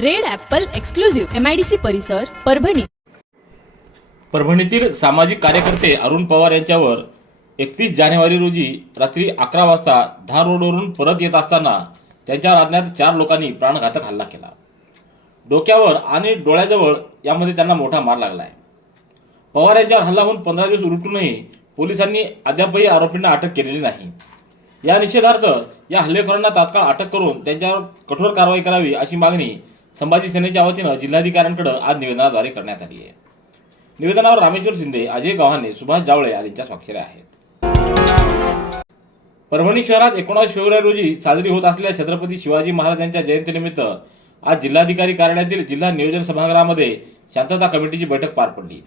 Red apple exclusive MIDC परिसर परभणी. परभणीतील सामाजिक कार्यकर्ते अरुण पवार यांच्यावर एकतीस जानेवारी रोजी रात्री अकरा वाजता धार रोडवरून परत येत असताना त्यांच्यावर अज्ञात चार लोकांनी प्राणघातक हल्ला केला. डोक्यावर आणि डोळ्याजवळ यामध्ये त्यांना मोठा मार लागला आहे पवार यांच्यावर हल्ला होऊन पंधरा दिवस उलटूनही पोलिसांनी अद्यापही आरोपींना अटक केलेली नाही. या निषेधार्थ या हल्लेखोरांना तात्काळ अटक करून त्यांच्यावर कठोर कारवाई करावी अशी मागणी संभाजी सेनेच्या वतीनं जिल्हाधिकाऱ्यांकडे आज निवेदनाद्वारे करण्यात आली आहे. निवेदनावर रामेश्वर शिंदे अजय गव्हाणे सुभाष जावळे आदींच्या स्वाक्षऱ्या आहेत. परभणी शहरात एकोणास फेब्रुवारी रोजी साजरी होत असलेल्या छत्रपती शिवाजी महाराजांच्या जयंतीनिमित्त आज जिल्हाधिकारी कार्यालयातील जिल्हा नियोजन सभागृहामध्ये शांतता कमिटीची बैठक पार पडली.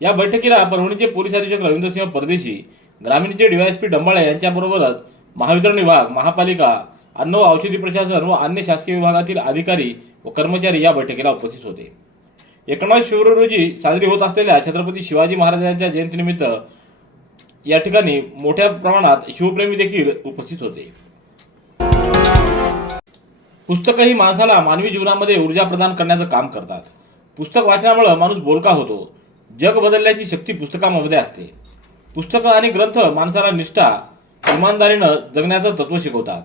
या बैठकीला परभणीचे पोलीस अधीक्षक रवींद्रसिंह परदेशी ग्रामीणचे डीवायएसपी डंबाळे यांच्याबरोबरच महावितरण विभाग महापालिका अन्न व औषधी प्रशासन व अन्य शासकीय विभागातील अधिकारी व कर्मचारी या बैठकीला उपस्थित होते. एकोणावीस फेब्रुवारी रोजी साजरी होत असलेल्या छत्रपती शिवाजी महाराजांच्या जयंतीनिमित्त या ठिकाणी मोठ्या प्रमाणात शिवप्रेमी देखील उपस्थित होते. पुस्तकं ही माणसाला मानवी जीवनामध्ये ऊर्जा प्रदान करण्याचं काम करतात. पुस्तक वाचनामुळे माणूस बोलका होतो. जग बदलण्याची शक्ती पुस्तकामध्ये असते. पुस्तकं आणि ग्रंथ माणसाला निष्ठा इमानदारीनं जगण्याचं तत्व शिकवतात.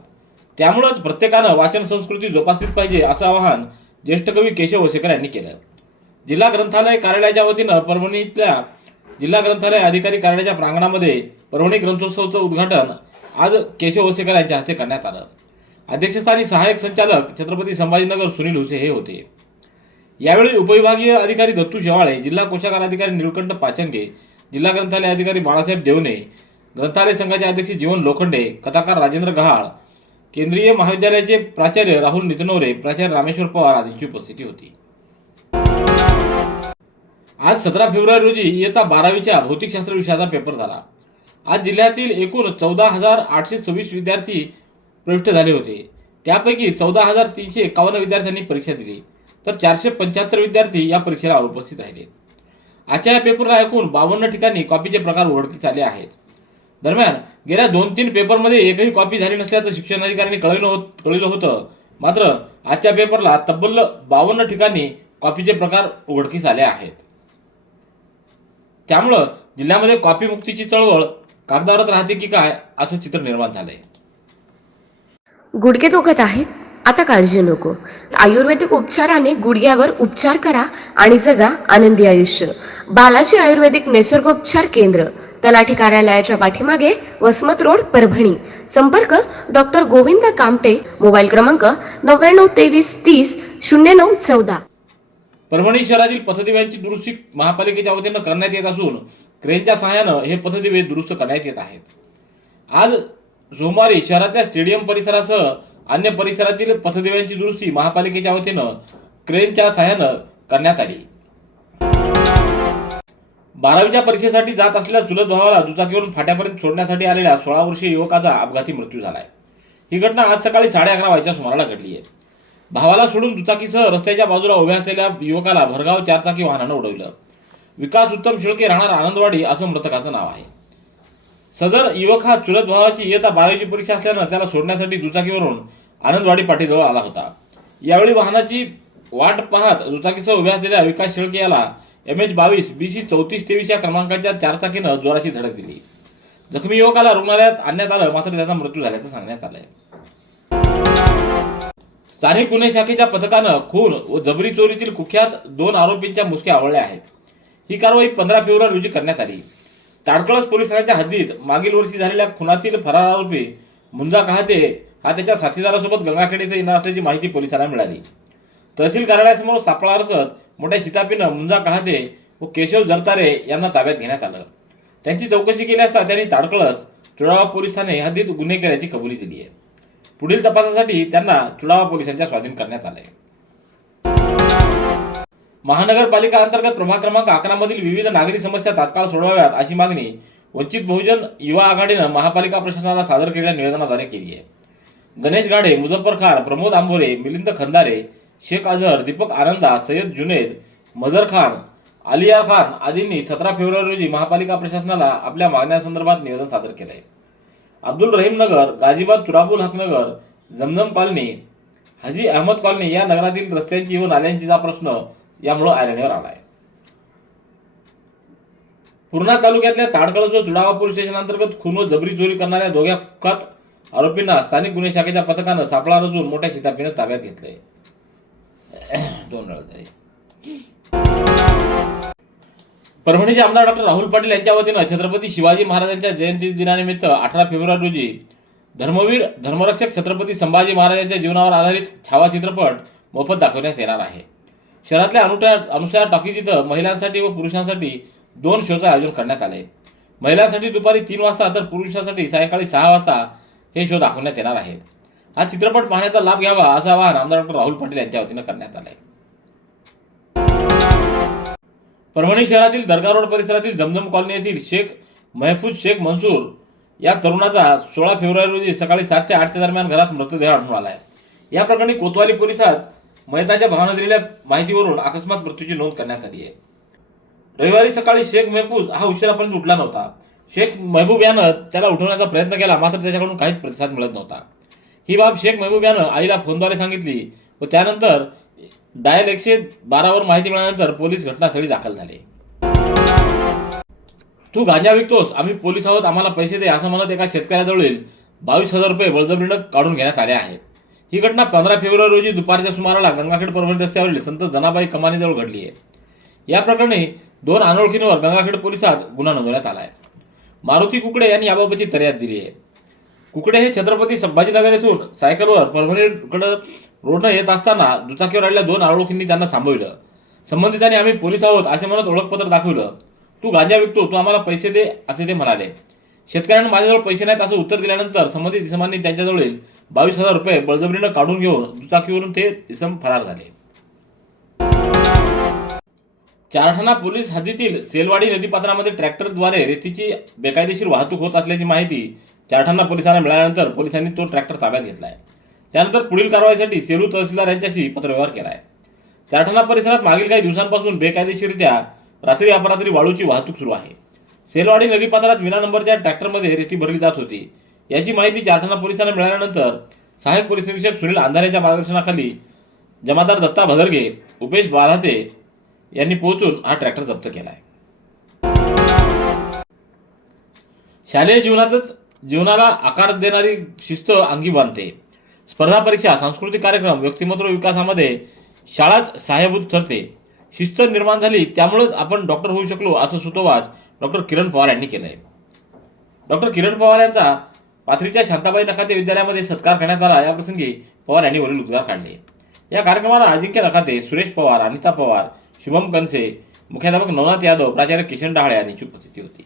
त्यामुळंच प्रत्येकानं वाचन संस्कृती जोपासलीच पाहिजे असं आवाहन ज्येष्ठ कवी केशव वसेकर यांनी केलं. जिल्हा ग्रंथालय कार्यालयाच्या वतीनं परभणीतल्या जिल्हा ग्रंथालय अधिकारी कार्यालयाच्या प्रांगणामध्ये परभणी ग्रंथोत्सवचं उद्घाटन आज केशव वसेकर यांच्या हस्ते करण्यात आलं. अध्यक्षस्थानी सहाय्यक संचालक छत्रपती संभाजीनगर सुनील हुसे हे होते. यावेळी उपविभागीय अधिकारी दत्तू शेवाळे जिल्हा कोशागार अधिकारी निळकंठ पाचंगे जिल्हा ग्रंथालय अधिकारी बाळासाहेब देवणे ग्रंथालय संघाचे अध्यक्ष जीवन लोखंडे कथाकार राजेंद्र गहाळ केंद्रीय महाविद्यालयाचे प्राचार्य राहुल नितनवरे प्राचार्य रामेश्वर पवार आदींची उपस्थिती होती. आज सतरा फेब्रुवारी रोजी इयत्ता बारावीच्या भौतिकशास्त्र विषयाचा पेपर झाला. आज जिल्ह्यातील एकूण चौदा हजार आठशे सव्वीस विद्यार्थी प्रविष्ट झाले होते. त्यापैकी चौदा हजार तीनशे एकावन्न विद्यार्थ्यांनी परीक्षा दिली. तर चारशे पंच्याहत्तर विद्यार्थी या परीक्षेला अनुपस्थित राहिले. आजच्या या पेपरला एकूण बावन्न ठिकाणी कॉपीचे प्रकार उघडकीस आले आहेत. दरम्यान गेल्या दोन तीन पेपरमध्ये एकही कॉपी झाली नसल्याचं शिक्षणाधिकाऱ्यांनी कळविलं होत कळविलं होतं. मात्र आजच्या पेपरला तब्बल बावन्न ठिकाणी कॉपीचे प्रकार उघडकीस आले आहेत. त्यामुळं जिल्ह्यामध्ये कॉपी मुक्तीची चळवळ कागदावरच राहते की काय असं चित्र निर्माण झालंय. गुडघे दुखत आहेत? आता काळजी नको. आयुर्वेदिक उपचाराने गुडघ्यावर उपचार करा आणि जगा आनंदी आयुष्य. बालाजी आयुर्वेदिक निसर्गोपचार केंद्र तलाठी कार्यालयाच्या पाठीमागे वसमत रोड परभणी. संपर्क डॉक्टर गोविंद कामटे मोबाईल क्रमांक नव्याण्णव तेवीस तीस शून्य नऊ चौदा. परभणी शहरातील पथदिव्यांची दुरुस्ती महापालिकेच्या वतीनं करण्यात येत असून क्रेनच्या सहाय्यानं हे पथदिवे दुरुस्त करण्यात येत आहेत. आज सोमवारी शहरातल्या स्टेडियम परिसरासह अन्य परिसरातील पथदिव्यांची दुरुस्ती महापालिकेच्या वतीनं क्रेनच्या सहाय्यानं करण्यात आली. बारावीच्या परीक्षेसाठी जात असलेल्या चुलत भावाला दुचाकीवरून फाट्यापर्यंत सोडण्यासाठी आलेल्या सोळा वर्षीय युवकाचा अपघाती मृत्यू झाला आहे ही घटना आज सकाळी साडे अकरा वाजच्या सुमाराला घडली आहे. भावाला सोडून दुचाकीसह रस्त्याच्या बाजूला उभ्या असलेल्या युवकाला भरगाव चारचाकी वाहनानं उडवलं. विकास उत्तम शिळके राहणार आनंदवाडी असं मृतकाचं नाव आहे. सदर युवक हा चुलत भावाची इयत्ता बारावीची परीक्षा असल्यानं त्याला सोडण्यासाठी दुचाकीवरून आनंदवाडी पाठीजवळ आला होता. यावेळी वाहनाची वाट पाहत दुचाकीसह उभ्या असलेल्या विकास शेळके याला एम एच बावीस बी सी चौतीस तेवीस या क्रमांकाच्या चारचाकीनं जोराची धडक दिली. जखमी युवकाला रुग्णालयात आणण्यात आलं मात्र त्याचा मृत्यू झाल्याचं सांगण्यात आलंय. स्थानिक गुन्हे शाखेच्या पथकानं खून व जबरी चोरीतील कुख्यात दोन आरोपींच्या मुसक्या आवळल्या आहेत. ही कारवाई पंधरा फेब्रुवारी रोजी करण्यात आली. ताडकळस पोलीस ठाण्याच्या हद्दीत मागील वर्षी झालेल्या खुनातील फरार आरोपी मुंजा कहाते हा त्याच्या साथीदारासोबत गंगाखेड येथे येणार असल्याची माहिती पोलिसांना मिळाली. तहसील कार्यालयासमोर सापळा रचत मोठ्या शितापीनं मुंजा कहाते व केशव जरतारे यांना ताब्यात घेण्यात आलं. त्यांची चौकशी केली असता त्यांनी ताडकळस चुडावा पोलिसांनी हद्दीत गुन्हे केल्याची कबुली दिली आहे. पुढील तपासासाठी त्यांना चुडावा पोलिसांच्या स्वाधीन करण्यात आले महानगरपालिका अंतर्गत प्रभाग क्रमांक अकरा मधील विविध नागरी समस्या तात्काळ सोडवाव्यात अशी मागणी वंचित बहुजन युवा आघाडीनं महापालिका प्रशासनाला सादर केलेल्या निवेदनाद्वारे केली आहे. गणेश गाडे मुझफ्फर खान प्रमोद आंबोरे मिलिंद खंदारे शेख अजहर दीपक आनंदा सय्यद जुनेद मजर खान अलियार खान आदींनी सतरा फेब्रुवारी रोजी महापालिका प्रशासनाला आपल्या मागण्यासंदर्भात निवेदन सादर केलं आहे अब्दुल रहीम नगर गाझीबाद तुराबुल हक नगर जमजम कॉलनी हाजी अहमद कॉलनी या नगरातील रस्त्यांची व नाल्यांचीचा प्रश्न यामुळे ऐरणीवर आला आहे पूर्णा तालुक्यातल्या ताडकळस व जुडावा पोलीस स्टेशन अंतर्गत खून व जबरी चोरी करणाऱ्या दोघ्या कुख्यात आरोपींना स्थानिक गुन्हे शाखेच्या पथकानं सापळा रचून मोठ्या शिताफीनं ताब्यात घेतलंय. दोन वेळा आहे परभणीचे आमदार डॉक्टर राहुल पाटील यांच्या वतीनं छत्रपती शिवाजी महाराजांच्या जयंती दिनानिमित्त अठरा फेब्रुवारी रोजी धर्मवीर धर्मरक्षक छत्रपती संभाजी महाराजांच्या जीवनावर आधारित छावा चित्रपट मोफत दाखवण्यात येणार आहे. शहरातल्या अनुट्या अनुसार टॉकीज इथं महिलांसाठी व पुरुषांसाठी दोन शोचं आयोजन करण्यात आले महिलांसाठी दुपारी तीन वाजता तर पुरुषांसाठी सायंकाळी सहा वाजता हे शो दाखवण्यात येणार आहेत. हा चित्रपट पाहण्याचा लाभ घ्यावा असं आवाहन आमदार डॉक्टर राहुल पाटील यांच्या वतीनं करण्यात आलाय. परभणी शहरातील दर्गा रोड परिसरातील जमजम कॉलनी येथील शेख महफूज शेख मंसूर या तरुणाचा सोळा फेब्रुवारी रोजी सकाळी सात ते आठच्या दरम्यान घरात मृतदेह आढळून आला आहे या प्रकरणी कोतवाली पोलिसात मयताच्या भावना दिलेल्या माहितीवरून अकस्मात मृत्यूची नोंद करण्यात आली आहे. रविवारी सकाळी शेख महफूज हा उशिरापर्यंत उठला नव्हता. शेख महबूब यानं त्याला उठवण्याचा प्रयत्न केला मात्र त्याच्याकडून काहीच प्रतिसाद मिळत नव्हता. ही बाब शेख महबूब यानं आईला फोनद्वारे सांगितली व त्यानंतर डायल एकशे बारावर माहिती मिळाल्यानंतर पोलीस घटनास्थळी दाखल झाले. तू गांजा विकतोस आम्ही पोलीस आहोत आम्हाला पैसे दे असं म्हणत एका शेतकऱ्याजवळील बावीस हजार रुपये बळजबरीनं काढून घेण्यात आले आहेत. ही घटना पंधरा फेब्रुवारी रोजी दुपारच्या सुमाराला गंगाखेड परभणी रस्त्यावरील संत जनाबाई कमानीजवळ घडली आहे. या प्रकरणी दोन अनोळखींवर गंगाखेड पोलिसात गुन्हा नोंदवण्यात आला आहे मारुती कुकडे यांनी याबाबतची तर्याद दिली आहे. कुकडे हे छत्रपती संभाजीनगर येथून सायकलवर परभणीकडे रोडनं येत असताना दुचाकीवर आलेल्या दोन आरोपींनी त्यांना थांबविलं संबंधितांनी आम्ही पोलीस आहोत असे म्हणत ओळखपत्र दाखवलं. तू गांजा विकतो तू आम्हाला पैसे दे असे ते म्हणाले. शेतकऱ्यांना माझ्याजवळ पैसे नाहीत असं उत्तर दिल्यानंतर संबंधित इसमांनी त्यांच्याजवळील बावीस हजार रुपये बळजबरीनं काढून घेऊन दुचाकीवरून ते इसम फरार झाले. चारठाणा पोलीस हद्दीतील सेलवाडी नदीपात्रामध्ये ट्रॅक्टरद्वारे रेतीची बेकायदेशीर वाहतूक होत असल्याची माहिती चारठाणा पोलिसांना मिळाल्यानंतर पोलिसांनी तो ट्रॅक्टर ताब्यात घेतला आहे त्यानंतर पुढील कारवाईसाठी सेलू तहसीलदार यांच्याशी पत्रव्यवहार केला आहे चारठाणा परिसरात मागील काही दिवसांपासून बेकायदेशीररित्या रात्री अपरात्री वाळूची वाहतूक सुरू आहे. सेलवाडी नदीपात्रात विना नंबरच्या ट्रॅक्टरमध्ये रेती भरली जात होती. याची माहिती चारठाणा पोलिसांना मिळाल्यानंतर सहाय्यक पोलीस निरीक्षक सुनील अंधारेच्या मार्गदर्शनाखाली जमादार दत्ता भदरगे उपेश बालाते यांनी पोहोचून हा ट्रॅक्टर जप्त केला आहे शालेय जीवनातच जीवनाला आकार देणारी शिस्त अंगी बांधते. स्पर्धा परीक्षा सांस्कृतिक कार्यक्रम व्यक्तिमत्व विकासामध्ये शाळाच सहाय्यभूत ठरते. शिस्त निर्माण झाली त्यामुळेच आपण डॉक्टर होऊ शकलो असं सुतोवाच डॉक्टर किरण पवार यांनी केलं आहे डॉक्टर किरण पवार यांचा पाथरीच्या शांताबाई नखाते विद्यालयामध्ये सत्कार करण्यात आला. याप्रसंगी पवार यांनी वरील उद्गार काढले. या कार्यक्रमाला अजिंक्य नखाते सुरेश पवार अनिता पवार शुभम कनसे मुख्याध्यापक नवनाथ यादव प्राचार्य किशन डहाळे यांची उपस्थिती होती.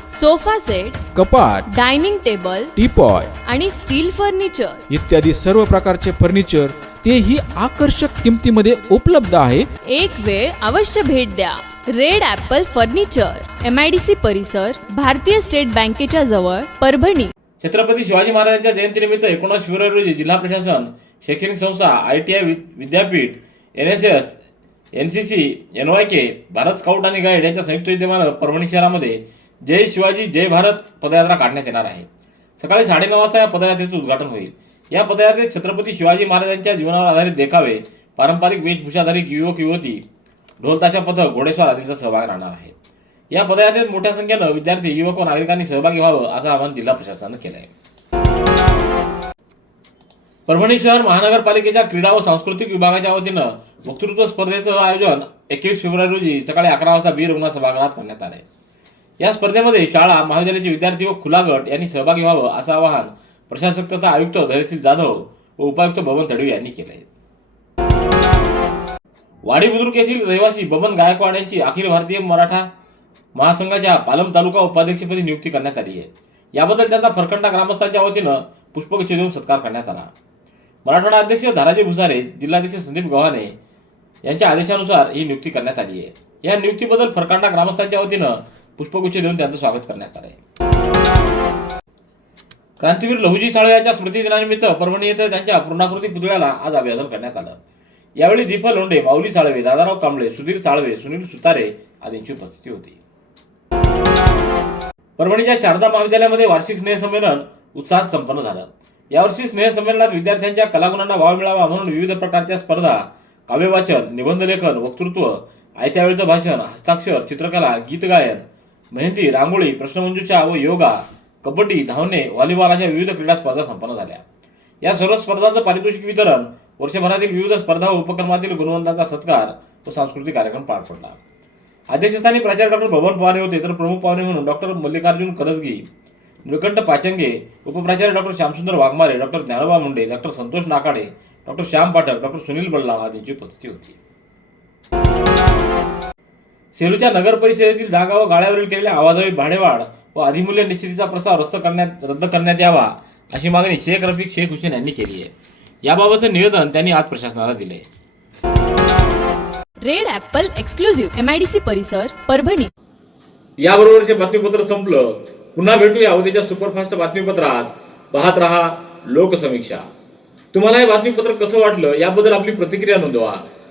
sofa set कपाट डायनिंग टेबल टीपॉय आणि स्टील फर्निचर. इत्यादी सर्व प्रकारचे फर्निचर तेही आकर्षक किमतीमध्ये उपलब्ध आहे. एक वेळ अवश्य भेट द्या. Red apple furniture M I D C परिसर भारतीय स्टेट बँकेच्या जवळ परभणी. छत्रपती शिवाजी महाराजांच्या जयंतीनिमित्त एकोणीस फेब्रुवारी रोजी जिल्हा प्रशासन शैक्षणिक संस्था आय टी आय विद्यापीठ N S S N C C N Y K Bharat scout आणि गाईड यांच्या संयुक्त विद्यमानं परभणी शहरामध्ये जय शिवाजी जय भारत पदयात्रा काढण्यात येणार आहे. सकाळी साडेनऊ वाजता या पदयात्रेचं उद्घाटन होईल. या पदयात्रेत छत्रपती शिवाजी महाराजांच्या जीवनावर आधारित देखावे पारंपरिक वेशभूषाधारी युवक युवती ढोलताशा पथक घोडेस्वार आदींचा सहभाग राहणार आहे. या पदयात्रेत मोठ्या संख्येनं विद्यार्थी युवक व नागरिकांनी सहभागी व्हावं असं आवाहन जिल्हा प्रशासनानं केलं आहे परभणी शहर महानगरपालिकेच्या क्रीडा व सांस्कृतिक विभागाच्या वतीनं वक्तृत्व स्पर्धेचं आयोजन एकवीस फेब्रुवारी रोजी सकाळी अकरा वाजता बी रुग्ण सभागृहात करण्यात आलं आहे या स्पर्धेमध्ये शाळा महाविद्यालयाचे विद्यार्थी व खुला गट यांनी सहभागी व्हावं असं आवाहन प्रशासक तथा आयुक्त धैर्यशील जाधव व उपायुक्त बबन तडवी यांनी केलं वाडी बुद्रुक येथील रहिवासी बबन गायकवाड यांची अखिल भारतीय मराठा महासंघाच्या पालम तालुका उपाध्यक्षपदी नियुक्ती करण्यात आली आहे. याबद्दल त्यांचा फरकंडा ग्रामस्थांच्या वतीनं पुष्पगुच्छ देऊन सत्कार करण्यात आला. मराठवाडा अध्यक्ष धाराजी भुसारे जिल्हाध्यक्ष संदीप गव्हाणे यांच्या आदेशानुसार ही नियुक्ती करण्यात आली आहे. या नियुक्तीबद्दल फरकांडा ग्रामस्थांच्या वतीनं पुष्पगुच्छ देऊन त्यांचं स्वागत करण्यात आलं आहे क्रांतीवीर लहुजी साळवे यांच्या स्मृतिदिनानिमित्त परभणी येथे त्यांच्या पूर्णाकृती पुतळ्याला आज अभिवादन करण्यात आलं. यावेळी दीपा लोंढे माऊली साळवे दादाराव कांबळे सुधीर साळवे सुनील सुतारे आदींची उपस्थिती होती. परभणीच्या शारदा महाविद्यालयामध्ये वार्षिक स्नेहसंमेलन उत्साहात संपन्न झालं. यावर्षी स्नेहसंमेलनात विद्यार्थ्यांच्या कलागुणांना वाव मिळावा म्हणून विविध प्रकारच्या स्पर्धा काव्यवाचन निबंधलेखन वक्तृत्व आयत्यावेळचं भाषण हस्ताक्षर चित्रकला गीत गायन मेहंदी रांगोळी प्रश्नमंजुषा व योगा कबड्डी धावणे व्हॉलीबॉल अशा विविध क्रीडा स्पर्धा संपन्न झाल्या. या सर्व स्पर्धांचं पारितोषिक वितरण वर्षभरातील विविध स्पर्धा व उपक्रमातील गुणवंतांचा सत्कार व सांस्कृतिक कार्यक्रम पार पडला. अध्यक्षस्थानी प्राचार्य डॉक्टर बबन पवार होते तर प्रमुख पाहुणे म्हणून doctor Mallikarjun Karajgi Nilkanth Pachange उपप्राचार्य doctor Shyamsundar Waghmare doctor Dnyanoba Munde doctor Santosh Nakade doctor Shyam Pathak doctor Sunil Balalav आदींची उपस्थिती होती. सेलूच्या नगर परिषदेतील जागा व गाड्यावरील केलेल्या आवाजावी भाडेवाढ व अधिमूल्य निश्चितीचा प्रस्ताव रद्द करण्यात रद्द करण्यात यावा अशी मागणी शेख रफिक शेख हुसेन यांनी केली आहे. याबाबतचं निवेदन त्यांनी आज प्रशासनाला दिले red apple exclusive M I D C परिसर परभणी. याबरोबरचे बातमीपत्र संपलं. पुन्हा भेटूया उद्याच्या सुपरफास्ट बातमीपत्रात. पाहत रहा लोकसमीक्षा. तुम्हाला हे बातमीपत्र कसं वाटलं याबद्दल आपली प्रतिक्रिया नोंदवा.